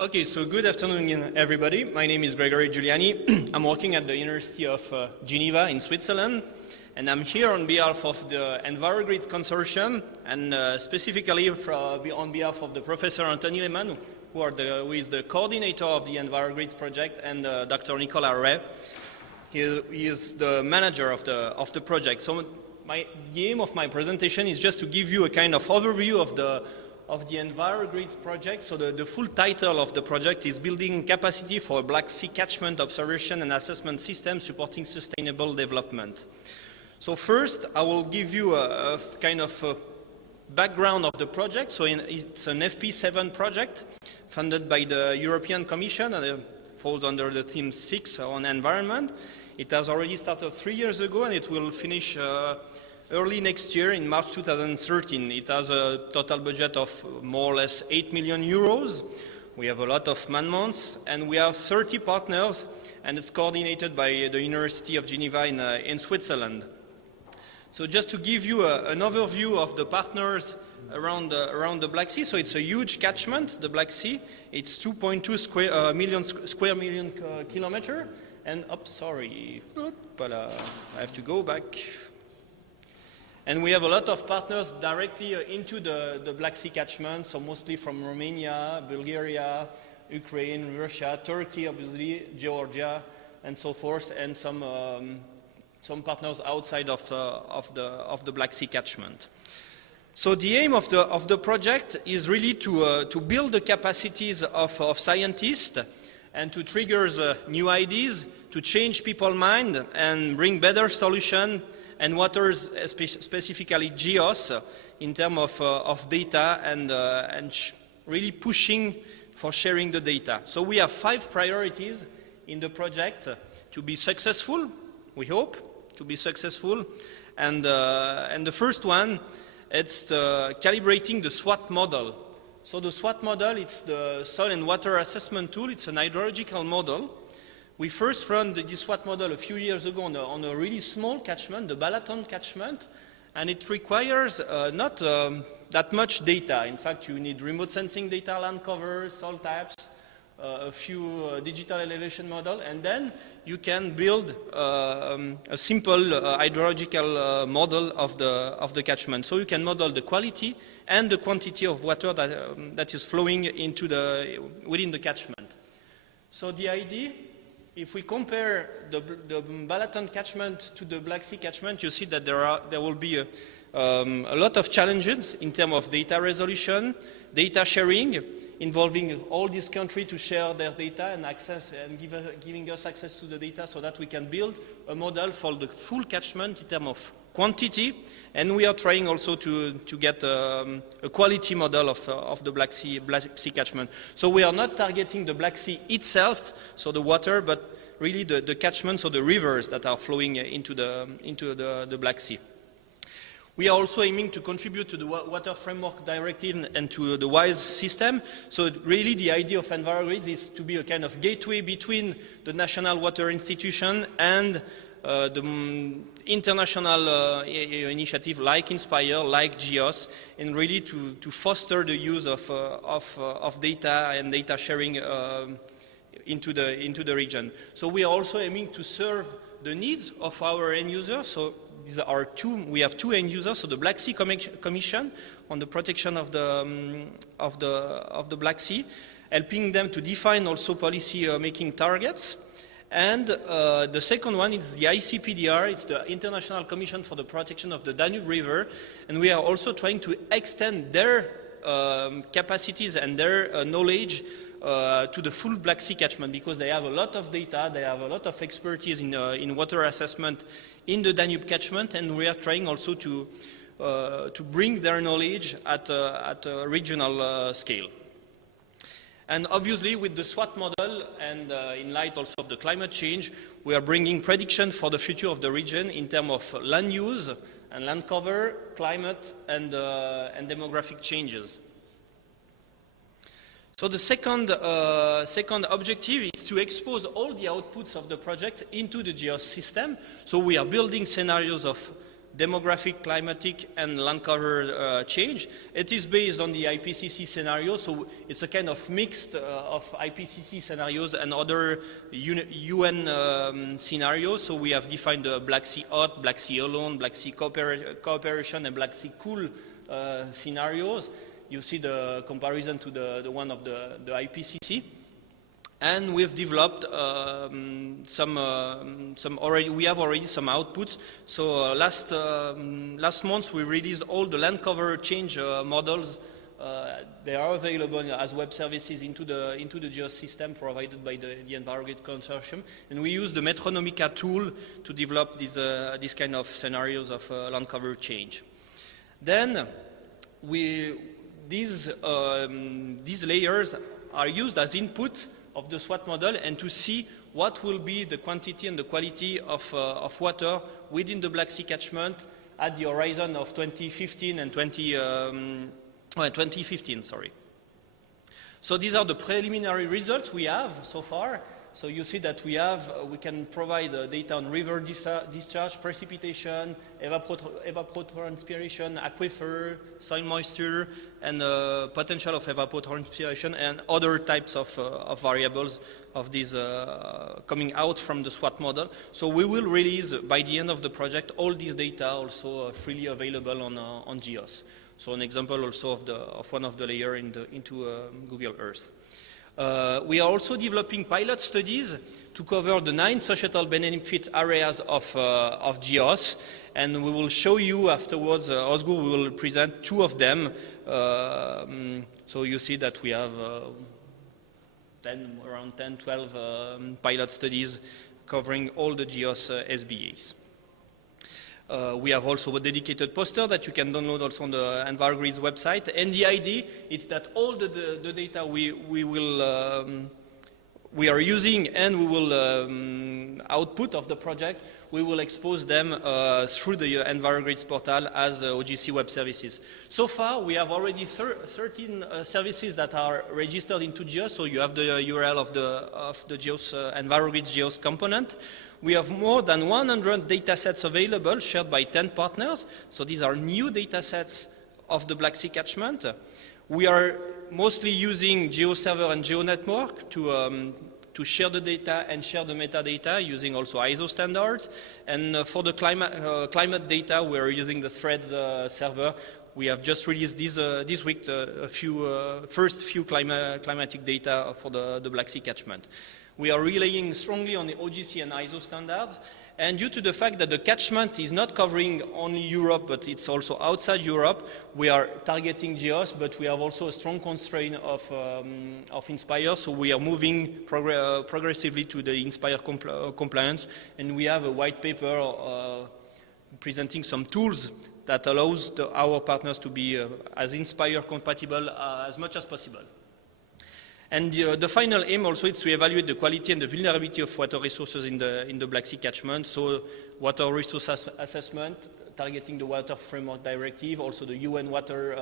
Okay, so good afternoon, everybody. My name is Gregory Guliani. I'm working at the University of Geneva in Switzerland, and I'm here on behalf of the EnviroGrid Consortium, and specifically on behalf of the Professor Anthony Lehmann, who is the coordinator of the EnviroGrid project, and Dr. Nicolas Ray. He is the manager of the project. So the aim of my presentation is just to give you a kind of overview of the EnviroGrid project. So the full title of the project is Building Capacity for a Black Sea Catchment Observation and Assessment System Supporting Sustainable Development. So first, I will give you a kind of background of the project. So it's an FP7 project funded by the European Commission, and it falls under the theme 6 on environment. It has already started 3 years ago, and it will finish early next year in March 2013. It has a total budget of more or less 8 million euros. We have a lot of man-months, and we have 30 partners, and it's coordinated by the University of Geneva in Switzerland. So just to give you an overview of the partners around the Black Sea. So it's a huge catchment, the Black Sea. It's 2.2 square million kilometer. And, but I have to go back. And we have a lot of partners directly into the Black Sea catchment, so mostly from Romania, Bulgaria, Ukraine, Russia, Turkey, obviously, Georgia, and so forth, and some partners outside of the Black Sea catchment. So the aim of the project is really to build the capacities of scientists and to trigger new ideas, to change people's mind and bring better solutions and waters, specifically GEOS, in terms of data and really pushing for sharing the data. So we have 5 priorities in the project to be successful, we hope, to be successful. And the first one, it's calibrating the SWOT model. So the SWOT model, it's the soil and water assessment tool. It's an hydrological model. We first ran the SWOT model a few years ago on a really small catchment, the Balaton catchment, and it requires not that much data. In fact, you need remote sensing data, land cover, soil types, a few digital elevation model, and then you can build a simple hydrological model of the catchment. So you can model the quality and the quantity of water that is flowing within the catchment. So the idea, if we compare the Balaton catchment to the Black Sea catchment, you see that there will be a lot of challenges in terms of data resolution, data sharing, involving all these countries to share their data and access and giving us access to the data so that we can build a model for the full catchment in terms of quantity. And we are trying also to get a quality model of the Black Sea catchment. So we are not targeting the Black Sea itself, so the water, but really the catchments or the rivers that are flowing into the Black Sea. We are also aiming to contribute to the Water Framework Directive and to the WISE system. So really the idea of EnviroGrid is to be a kind of gateway between the national water institution and the international initiative like Inspire, like GEOS, and really to foster the use of data and data sharing into the region. So we are also aiming to serve the needs of our end users. So we have 2 end users. So the Black Sea Commission on the protection of the Black Sea, helping them to define also policy making targets. And the second one is the ICPDR, it's the International Commission for the Protection of the Danube River, and we are also trying to extend their capacities and their knowledge to the full Black Sea catchment, because they have a lot of data, they have a lot of expertise in water assessment in the Danube catchment, and we are trying also to bring their knowledge at a regional scale. And obviously with the SWOT model and in light also of the climate change, we are bringing prediction for the future of the region in terms of land use and land cover, climate and demographic changes. So the second objective is to expose all the outputs of the project into the GEOS system. So we are building scenarios of demographic, climatic, and land cover change. It is based on the IPCC scenario, so it's a kind of mix of IPCC scenarios and other UN scenarios. So we have defined the Black Sea Hot, Black Sea Alone, Black Sea Cooperation, and Black Sea Cool scenarios. You see the comparison to the one of the IPCC. And we've developed we have already some outputs. So last month we released all the land cover change models. They are available as web services into the GEOS system provided by the EnviroGrid consortium. And we use the Metronomica tool to develop these kind of scenarios of land cover change. Then these layers are used as input of the SWAT model and to see what will be the quantity and the quality of water within the Black Sea catchment at the horizon of 2015 and 2015, sorry. So these are the preliminary results we have so far. So you see that we can provide data on river discharge, precipitation, evapotranspiration, aquifer, soil moisture, and potential of evapotranspiration, and other types of variables of these coming out from the SWAT model. So we will release by the end of the project all these data also freely available on GEOS. So an example also of one of the layers into Google Earth. We are also developing pilot studies to cover the 9 societal benefit areas of GEOS, and we will show you afterwards, Osgur will present 2 of them. So you see that we have around 10, 12 pilot studies covering all the GEOS SBAs. We have also a dedicated poster that you can download also on the EnviroGrid's website. And the idea is that all the data we are using and we will output of the project, we will expose them through the EnviroGrid's portal as OGC web services. So far, we have already 13 services that are registered into GEOS. So you have the URL of the GEOS EnviroGrid's GEOS component. We have more than 100 data sets available, shared by 10 partners. So these are new data sets of the Black Sea catchment. We are mostly using GeoServer and GeoNetwork to share the data and share the metadata using also ISO standards. And for the climate data, we are using the Threads server. We have just released this week the first few climatic data for the Black Sea catchment. We are relying strongly on the OGC and ISO standards, and due to the fact that the catchment is not covering only Europe, but it's also outside Europe, we are targeting GEOS, but we have also a strong constraint of Inspire, so we are moving progressively to the Inspire compliance, and we have a white paper presenting some tools that allows our partners to be as Inspire compatible as much as possible. And the final aim also is to evaluate the quality and the vulnerability of water resources in the Black Sea catchment. So water resource assessment, targeting the Water Framework Directive, also the UN Water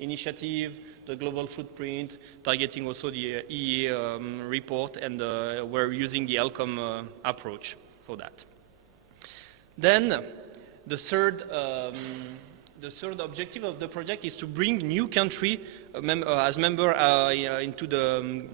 Initiative, the global footprint, targeting also the EEA report, and we're using the ELCOM approach for that. Then the third objective of the project is to bring new country as member into the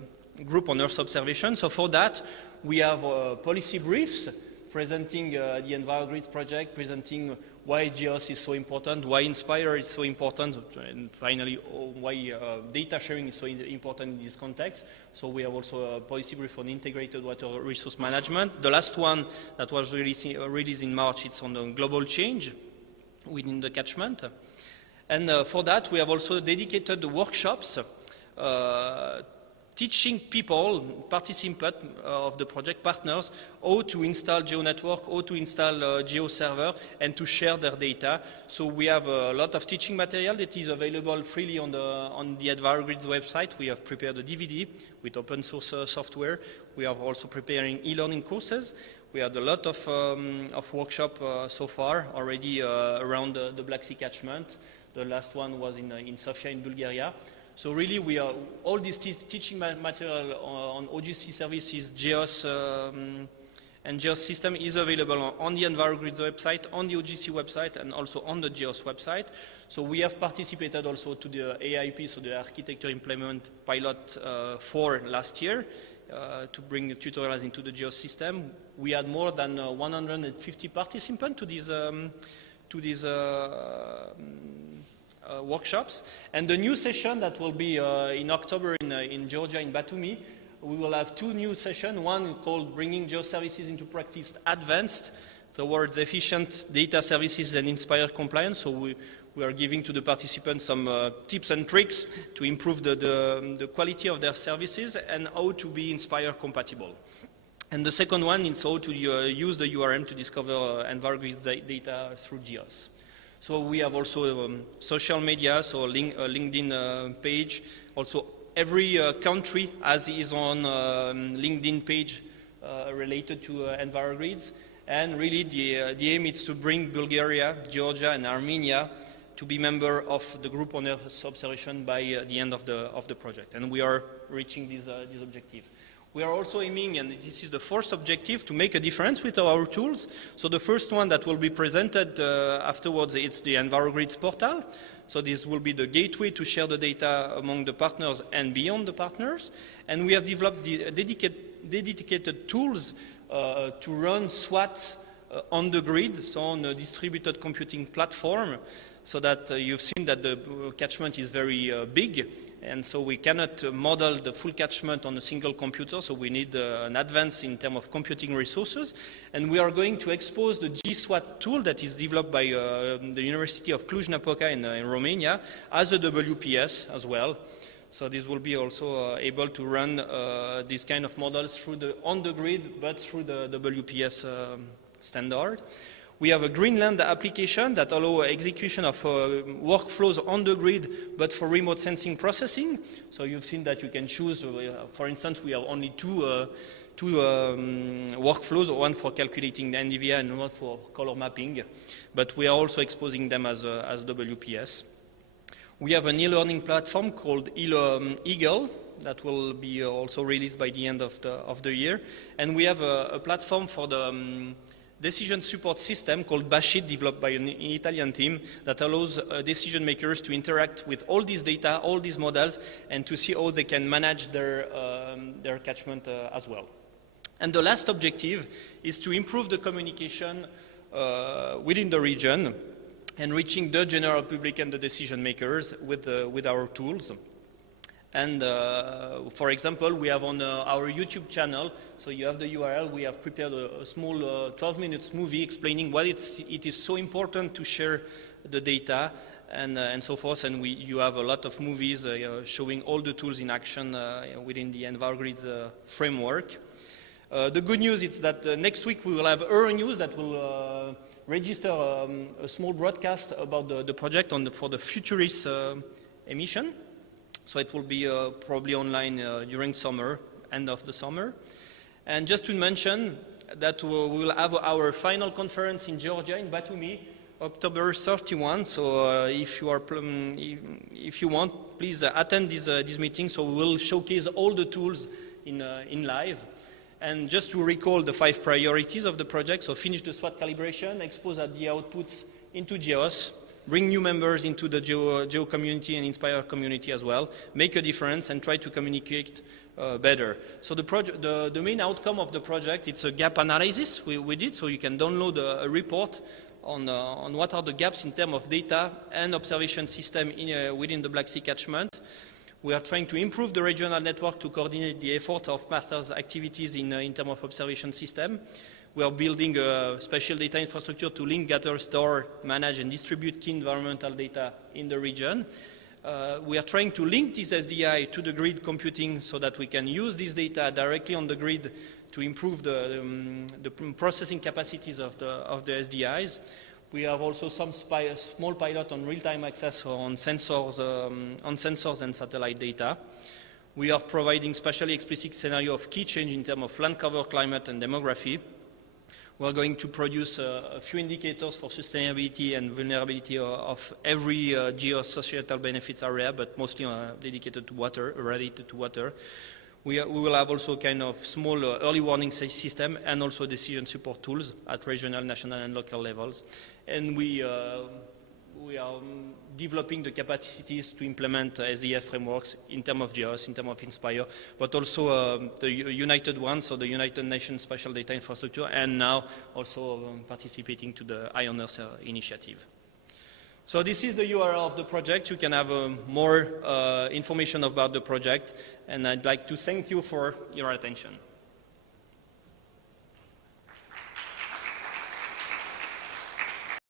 group on Earth observation. So for that, we have policy briefs presenting the EnviroGrid's project, presenting why GEOS is so important, why Inspire is so important, and finally why data sharing is so important in this context. So we have also a policy brief on integrated water resource management. The last one that was released in March, it's on the global change within the catchment. And for that, we have also dedicated workshops teaching people, participants of the project partners, how to install GeoNetwork, how to install GeoServer, and to share their data. So we have a lot of teaching material that is available freely on the EnviroGrid's website. We have prepared a DVD with open source software. We are also preparing e-learning courses. We had a lot of workshops so far already around the Black Sea catchment. The last one was in Sofia in Bulgaria. So really, we are all this teaching material on OGC services, GEOS, And GEOS system is available on the EnviroGrid's website, on the OGC website, and also on the GEOS website. So we have participated also to the AIP, so the Architecture Implement Pilot 4 last year, to bring tutorials into the GEOS system. We had more than 150 participants to these workshops. And the new session that will be in October in Georgia, in Batumi, we will have two new sessions, one called Bringing GEOS Services into Practice Advanced, towards efficient data services and inspire compliance. So we are giving to the participants some tips and tricks to improve the quality of their services and how to be Inspire compatible. And the second one is how to use the URM to discover EnviroGrid's data through GEOS. So we have also social media, so a LinkedIn page. Also, every country has its own LinkedIn page related to EnviroGrids. And really the aim is to bring Bulgaria, Georgia, and Armenia to be member of the group on Earth observation by the end of the project. And we are reaching this objective. We are also aiming, and this is the fourth objective, to make a difference with our tools. So the first one that will be presented afterwards, it's the EnviroGrids portal. So this will be the gateway to share the data among the partners and beyond the partners. And we have developed the dedicated tools to run SWAT on the grid, so on a distributed computing platform, so that you've seen that the catchment is very big, and so we cannot model the full catchment on a single computer, so we need an advance in terms of computing resources. And we are going to expose the GSWAT tool that is developed by the University of Cluj-Napoca in Romania as a WPS as well. So this will be also able to run these kind of models through on the grid, but through the WPS standard. We have a Greenland application that allows execution of workflows on the grid, but for remote sensing processing. So you've seen that you can choose, for instance, we have only two workflows, one for calculating the NDVI and one for color mapping, but we are also exposing them as WPS. We have an e-learning platform called Eagle that will be also released by the end of the year. And we have a platform for the decision support system called Bashit, developed by an Italian team, that allows decision makers to interact with all this data, all these models, and to see how they can manage their catchment as well. And the last objective is to improve the communication within the region and reaching the general public and the decision makers with our tools. And for example, we have on our YouTube channel, so you have the URL, we have prepared a small 12-minute movie explaining why it is so important to share the data and so forth. And you have a lot of movies showing all the tools in action within the EnviroGrids framework. The good news is that next week we will have Euronews that will register a small broadcast about the project for the Futurist emission. So it will be probably online during summer, end of the summer. And just to mention that we will have our final conference in Georgia, in Batumi, October 31. So if you want, please attend this meeting. So we will showcase all the tools in live. And just to recall the 5 priorities of the project, so finish the SWOT calibration, expose the outputs into GEOS, bring new members into the Geo community and Inspire community as well, make a difference and try to communicate better. So the main outcome of the project, it's a gap analysis we did, so you can download a report on what are the gaps in terms of data and observation system within the Black Sea Catchment. We are trying to improve the regional network to coordinate the effort of partners' activities in terms of observation system. We are building a special data infrastructure to link, gather, store, manage, and distribute key environmental data in the region. We are trying to link this SDI to the grid computing so that we can use this data directly on the grid to improve the processing capacities of the SDIs. We have also some small pilot on real-time access on sensors and satellite data. We are providing spatially explicit scenario of key change in terms of land cover, climate, and demography. We are going to produce a few indicators for sustainability and vulnerability of every geosocietal benefits area, but mostly dedicated to water, related to water. We will have also kind of small early warning system and also decision support tools at regional, national, and local levels. And we are developing the capacities to implement SDF frameworks in terms of GEOS, in terms of Inspire, but also the United one, so the United Nations Spatial Data Infrastructure, and now also participating to the Eye on Earth initiative. So this is the URL of the project. You can have more information about the project, and I'd like to thank you for your attention.